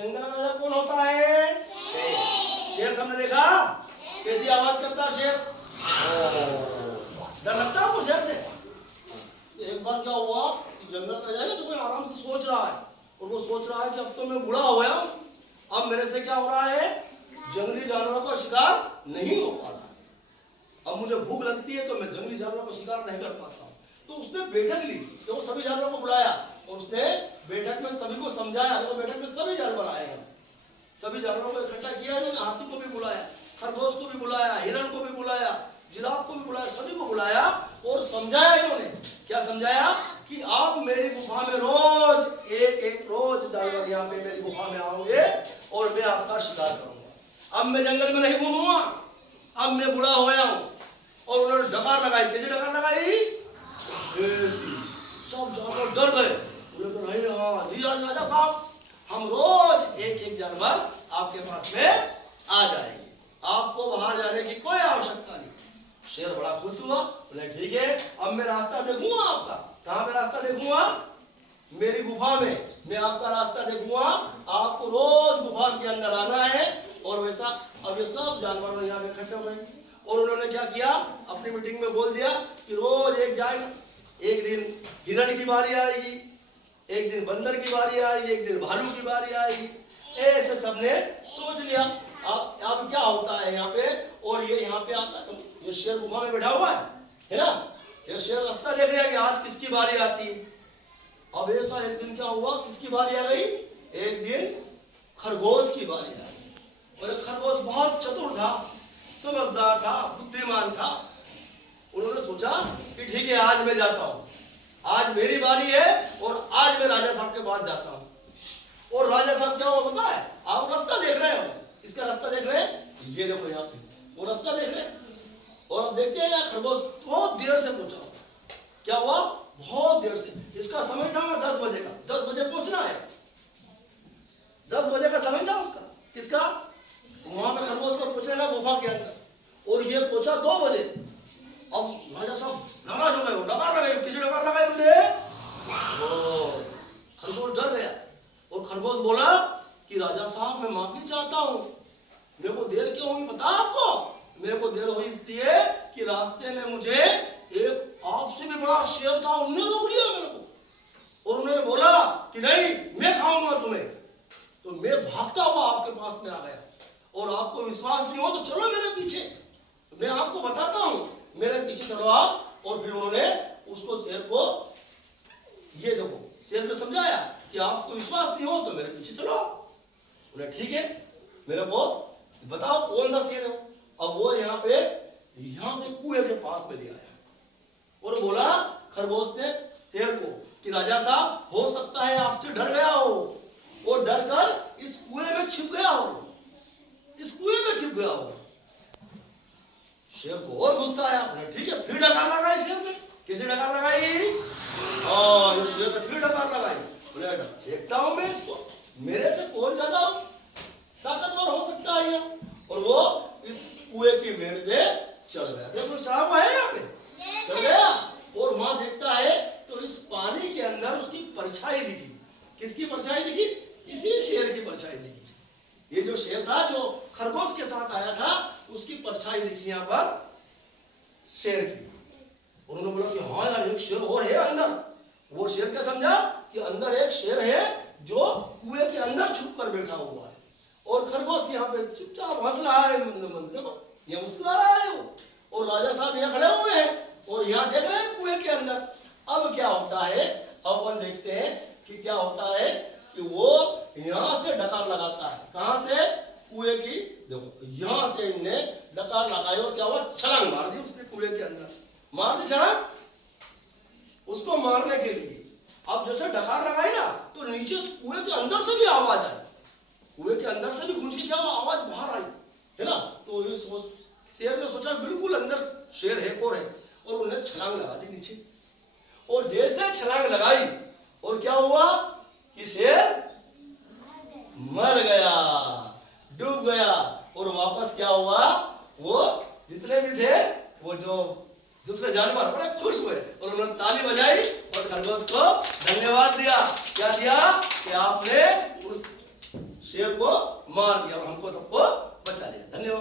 जंगल में राजा कौन होता है? शेर। शेर सबने देखा कैसी आवाज करता है शेर? डर लगता है आपको शेर से? एक बार क्या हुआ कि जंगल में जाएगा तो कोई आराम से सोच रहा है और वो सोच रहा है कि अब तो मैं बूढ़ा हो गया, अब मेरे से क्या हो रहा है, जंगली जानवरों का शिकार नहीं हो पा रहा। अब मुझे भूख लगती है तो मैं जंगली जानवरों का शिकार नहीं कर पाता हूँ। तो उसने बैठक ली, तो वो सभी जानवरों को बुलाया और उसने बैठक में सभी को समझाया। तो बैठक में सभी जानवर आए हैं, सभी जानवरों को इकट्ठा किया है। हाथी को भी बुलाया, खरगोश को भी बुलाया, हिरण को भी बुलाया, जिराफ को भी बुलाया, सभी को बुलाया और समझाया। इन्होंने क्या समझाया कि आप मेरी गुफा में रोज एक रोज जानवर यहाँ पे मेरी गुफा में आओगे और मैं आपका शिकार करूंगा। अब मैं जंगल में नहीं घूमूंगा, अब मैं बूढ़ा हो गया हूँ। और उन्होंने डकार लगाई। कैसे डकार लगाई? सब जानवर डर गए। बोले तो नहीं रहा जी राजा साहब, हम रोज एक जानवर आपके पास में आ जाएंगे, आपको बाहर जाने की कोई आवश्यकता नहीं। शेर बड़ा खुश हुआ, बोले ठीक है, अब मैं रास्ता देखूंगा आपका। कहाँ पे रास्ता देखूंगा? मेरी गुफा में मैं आपका रास्ता देखूंगा, आपको रोज गुफा के अंदर आना है। और वैसा अब ये सब जानवर यहाँ पे इकट्ठे हो गए और उन्होंने क्या किया, अपनी मीटिंग में बोल दिया कि रोज एक जाएगा। एक दिन हिरण की बारी आएगी, एक दिन बंदर की बारी आएगी, एक दिन भालू की बारी आएगी। ऐसे सबने सोच लिया। अब क्या होता है यहाँ पे, और ये यहाँ पे आता है, ये शेर गुफा में बैठा हुआ है ना, ये शेर रास्ता देख रहा है कि आज किसकी बारी आती है। अब ऐसा एक दिन क्या हुआ, किसकी बारी आ गई? एक दिन खरगोश की बारी आ गई। और खरगोश बहुत चतुर था, समझदार था, बुद्धिमान था। उन्होंने सोचा कि ठीक है, आज मैं जाता हूँ, आज मेरी बारी है और आज मैं राजा साहब के पास जाता हूँ। और राजा साहब क्या हुआ पता है? आप रास्ता देख रहे हो, इसका रास्ता देख रहे हैं, ये देखो यहाँ पे वो रास्ता देख रहे हैं। और अब देखते हैं खरगोश बहुत देर से पहुंचा। क्या हुआ? बहुत देर से। इसका समय था 10 बजे का, 10 बजे पहुंचना है, 10 बजे का समय था उसका। किसका? वहां पे खरगोश को पहुंचेगा गुफा के अंदर। और ये पहुंचा 2 बजे। अब राजा साहब नाराज हो गए, डकार लगाई। किसी डकार लगाई उन्होंने? खरगोश डर गया और खरगोश बोला कि राजा साहब मैं माफी चाहता हूँ, मेरे को देर क्यों हुई पता आपको? मेरे को देर हुई इसलिए कि रास्ते में मुझे एक आपसे भी बड़ा शेर था, उन्होंने रोक लिया मेरे को और उन्होंने बोला कि नहीं मैं खाऊंगा तुम्हें। तो मैं भागता हुआ आपके पास में आ गया और आपको विश्वास नहीं हो तो चलो मेरे पीछे, मैं आपको बताता हूँ, मेरे पीछे चलो आप। और फिर उन्होंने उसको शेर को ये देखो शेर को समझाया कि आपको विश्वास नहीं हो तो मेरे पीछे चलो। उन्हें ठीक है, मेरे को बताओ कौन सा शेर है। अब वो यहाँ पे कुएं के पास में ले आया और बोला खरगोश ने शेर को कि राजा साहब हो सकता है आपसे डर गया हो और डर कर इस कुएं में छिप गया हो, इस कुएं में छिप गया हो। शेर को और गुस्सा आया। ठीक है, फिर डकार लगाई शेर ने। कैसे डकार लगाई? ये शेर ने फिर डकार लगाई। बोले देखता हूं मैं इसको, मेरे से कौन ज्यादा ताकतवर हो सकता है। और वो इस कुएं की मेड़ पे चढ़ गया। देखो चढ़ा हुआ है यहाँ पे, चढ़ गया और वहां देखता है तो इस पानी के अंदर उसकी परछाई दिखी। किसकी परछाई दिखी? इसी शेर की परछाई दिखी। ये जो शेर था जो खरगोश के साथ आया था उसकी परछाई दिखी यहाँ पर शेर की। उन्होंने बोला कि हाँ यार एक शेर और है अंदर। वो शेर क्या समझा कि अंदर एक शेर है जो कुएं के अंदर छुप कर बैठा हुआ है। और खरगोश यहाँ पे चुपचाप हंस रहा है, देखो ये मुस्कुरा रहा है वो। और राजा साहब यहाँ खड़े हुए हैं और यहाँ देख रहे हैं कुएं के अंदर। अब क्या होता है, अब अपन देखते हैं कि क्या होता है कि वो यहाँ से डकार लगाता है। कहाँ से? कुएं की, देखो यहाँ से इनने डकार लगाई और क्या हुआ, छलांग मार दी उसने कुएं के अंदर। मार दी छलांग उसको मारने के लिए। अब जैसे डकार लगाई ना तो नीचे कुएं के अंदर से भी आवाज आई, कुएं के अंदर से भी गूंज के क्या आवाज बाहर आई है ना। तो ये शेर ने सोचा बिल्कुल अंदर शेर है और है, और उन्हें छलांग लगा दी नीचे। और जैसे छलांग लगाई और क्या हुआ कि शेर मर गया, डूब गया। और वापस क्या हुआ, वो जितने भी थे वो जो दूसरे जानवर बड़े खुश हुए और उन्होंने ताली बजाई और खरगोश को धन्यवाद दिया। क्या दिया कि आपने उस शेर को मार दिया और हमको सबको